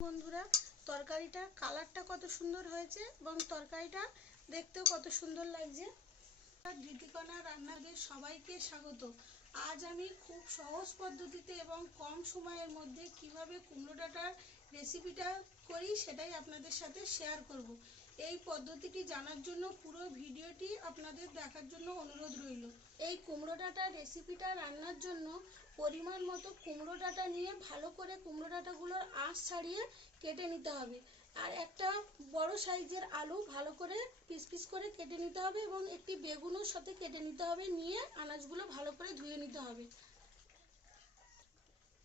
বন্ধুরা, তরকারিটা কালারটা কত সুন্দর হয়েছে এবং তরকারিটা দেখতেও কত সুন্দর লাগছে। ধৃতিকণা রান্নাঘরে সবাইকে স্বাগত। আজ আমি খুব সহজ পদ্ধতিতে এবং কম সময়ের মধ্যে কিভাবে কুমড়ো ডাঁটার রেসিপিটা করি সেটাই আপনাদের সাথে শেয়ার করব। এই পদ্ধতিটি জানার জন্য পুরো ভিডিওটি আপনাদের দেখার জন্য অনুরোধ রইল। এই কুমড়ো ডাঁটার রেসিপিটা রান্নার জন্য পরিমাণ মতো কুমড়ো ডাঁটা নিয়ে ভালো করে কুমড়ো ডাঁটাগুলোর আঁশ ছাড়িয়ে কেটে নিতে হবে। আর একটা বড় সাইজের আলু ভালো করে পিস পিস করে কেটে নিতে হবে এবং একটি বেগুনও সাথে কেটে নিতে হবে। নিয়ে আনাজগুলো ভালো করে ধুয়ে নিতে হবে।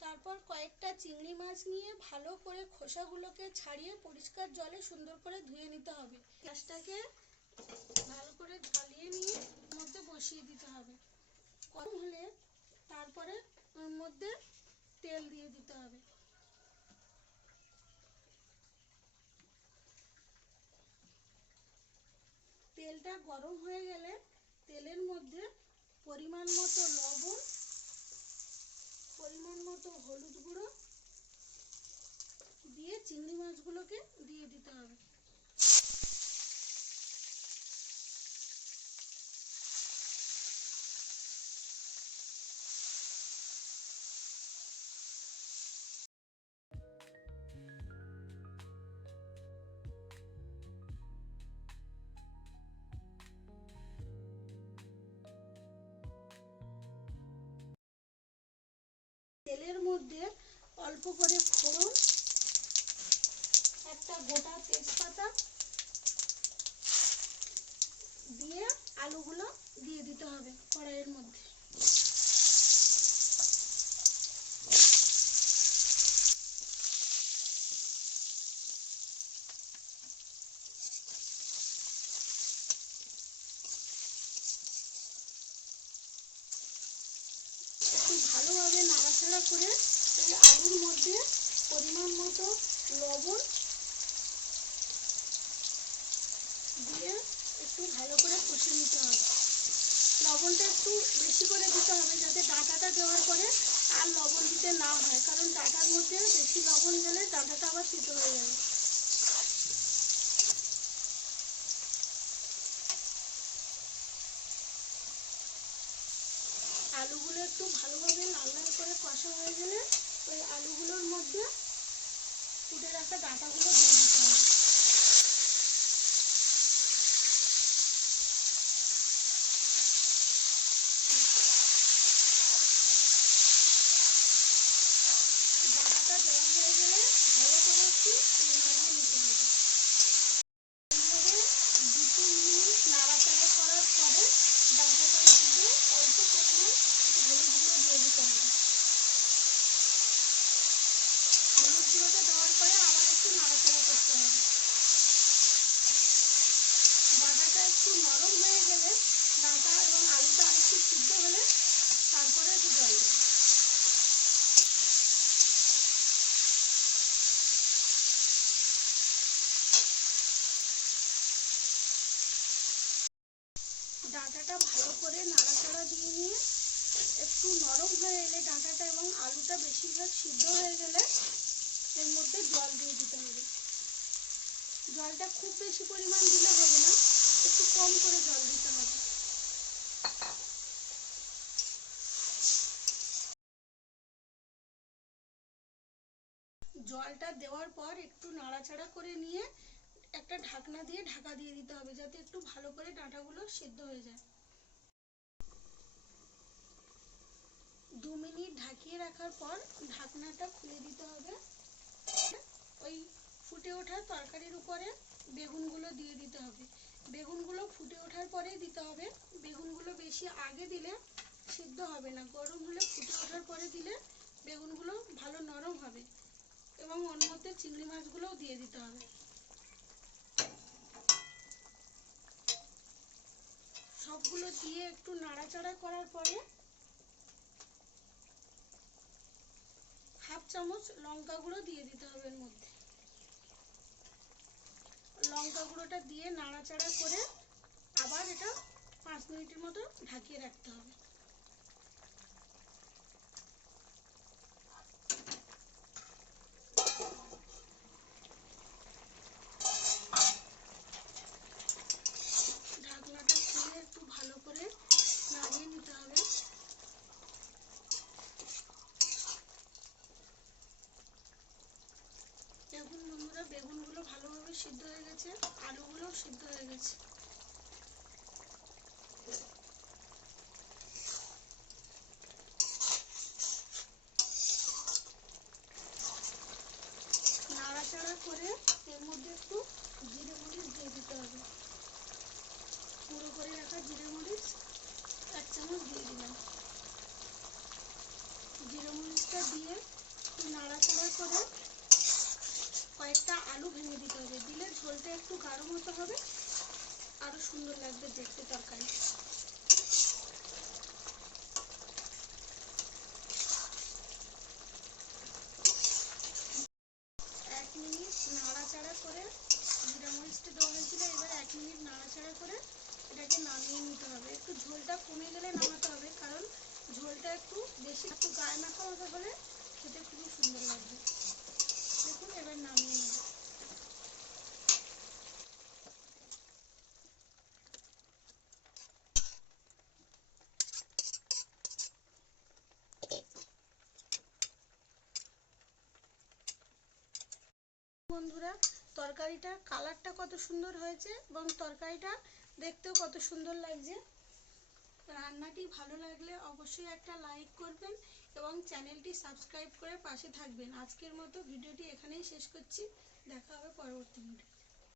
তারপর কয়েকটা চিংড়ি মাছ নিয়ে ভালো করে খোসাগুলোকে ছাড়িয়ে পরিষ্কার জলে সুন্দর করে ধুয়ে নিতে হবে। গ্যাসটাকে ভালো করে জ্বালিয়ে নিয়ে মধ্যে বসিয়ে দিতে হবে। গরম হলে তারপরে ওর মধ্যে তেল দিয়ে দিতে হবে। তেলটা গরম হয়ে গেলে তেলের মধ্যে পরিমাণ মতো লবণ, পরিমাণ মতো হলুদ গুঁড়ো দিয়ে চিংড়ি মাছগুলোকে দিয়ে দিতে হবে। তেলের মধ্যে অল্প করে ফোড়ন, একটা গোটা তেজপাতা দিয়ে আলুগুলো দিয়ে দিতে হবে কড়াইয়ের মধ্যে। একটু ভালোভাবে নাড়াচাড়া করে এই আলুর মধ্যে পরিমাণ মতো লবণ দিয়ে একটু ভালো করে কষিয়ে নিতে হবে। লবণটা একটু বেশি করে দিতে হবে যাতে ডাঁটাটা দেওয়ার পরে আর লবণ দিতে না হয়, কারণ ডাঁটার মধ্যে বেশি লবণ গেলে ডাঁটাটা আবার তিতো হয়ে যাবে। আলুগুলো একটু ভালোভাবে লাল লাল করে কষা হয়ে গেলে ওই আলুগুলোর মধ্যে কুটে রাখা ডাঁটাগুলো দিয়ে দিতে হবে। ডাঁটাটা দেওয়া হয়ে গেলে ভালো করে একটু নাড়িয়ে নিতে হবে। এইভাবে 2-3 মিনিট নাড়াচাড়া করার পরে ডাঁটাটার মধ্যে অল্প পরিমাণ হলুদ গুঁড়ো দিয়ে দিতে হবে। হলুদ গুঁড়োটা দেওয়ার পরে আবার একটু নাড়াচাড়া করতে হবে। ডাঁটাটা একটু নরম হয়ে গেলে, ডাঁটা এবং আলুটা আরেকটু সিদ্ধ হলে তারপরে একটু জল দেবে। ডাঁটাটা ভালো করে নাড়াচাড়া দিয়ে নিয়ে একটু নরম হয়ে এলে ডাঁটাটা এবং আলুটা বেশিরভাগ সিদ্ধ হয়ে গেলে এর মধ্যে জল দিয়ে দিতে হবে। জলটা খুব বেশি পরিমাণ দিলে হবে না, একটু কম করে জল দিতে হবে। জলটা দেওয়ার পর একটু নাড়াচাড়া করে নিয়ে একটা ঢাকনা দিয়ে ঢাকা দিয়ে দিতে হবে যাতে একটু ভালো করে ডাঁটাগুলো সিদ্ধ হয়ে যায়। 2 মিনিট ঢাকিয়ে রাখার পর ঢাকনাটা খুলে দিতে হবে। ওই ফুটে ওঠা তরকারির উপরে বেগুনগুলো দিয়ে দিতে হবে। বেগুনগুলো ফুটে ওঠার পরেই দিতে হবে। বেগুনগুলো বেশি আগে দিলে সিদ্ধ হবে না, গরম হলে ফুটে ওঠার পরে দিলে বেগুনগুলো ভালো নরম হবে। এবং ওর মধ্যে চিংড়ি মাছগুলোও দিয়ে দিতে হবে। সবগুলো দিয়ে একটু নাড়াচাড়া করার পরে 1/2 চামচ লঙ্কা গুঁড়ো দিয়ে দিতে হবে এর মধ্যে। লঙ্কা গুঁড়োটা দিয়ে নাড়াচাড়া করে আবার এটা 5 মিনিটের মতো ঢাকিয়ে রাখতে হবে। বেগুনগুলো ভালোভাবে সিদ্ধ হয়ে গেছে, আলুগুলো সিদ্ধ হয়ে গেছে। নাড়াচাড়া করে এর মধ্যে একটু জিরে মরিচ দিয়ে দিতে হবে। গুঁড়ো করে রাখা জিরে মরিচ 1 চামচ দিয়ে দিলাম। জিরে মরিচটা দিয়ে একটু নাড়াচাড়া করে কয়েকটা আলু ভেঙে দিতে হবে। দিলে ঝোলটা একটু গাঢ় মতো হবে, আরো সুন্দর লাগবে দেখতে তরকারি। 1 মিনিট নাড়াচাড়া করে, জিরা মরিচটা দেওয়া হয়েছিল, এবার 1 মিনিট নাড়াচাড়া করে এটাকে নামিয়ে নিতে হবে। একটু ঝোলটা কমে গেলে নামাতে হবে, কারণ ঝোলটা একটু বেশি একটু গায়ে মাখা মতো হলে খেতে খুবই সুন্দর লাগবে। দেখুন এবার নামিয়ে নেব। বন্ধুরা, তরকারিটার কালারটা কত সুন্দর হয়েছে এবং তরকারিটা দেখতেও কত সুন্দর লাগছে। রান্নাটি ভালো লাগলে অবশ্যই একটা লাইক করবেন এবং চ্যানেলটি সাবস্ক্রাইব করে পাশে থাকবেন। আজকের মতো ভিডিওটি এখানেই শেষ করছি। দেখা হবে পরবর্তী ভিডিও।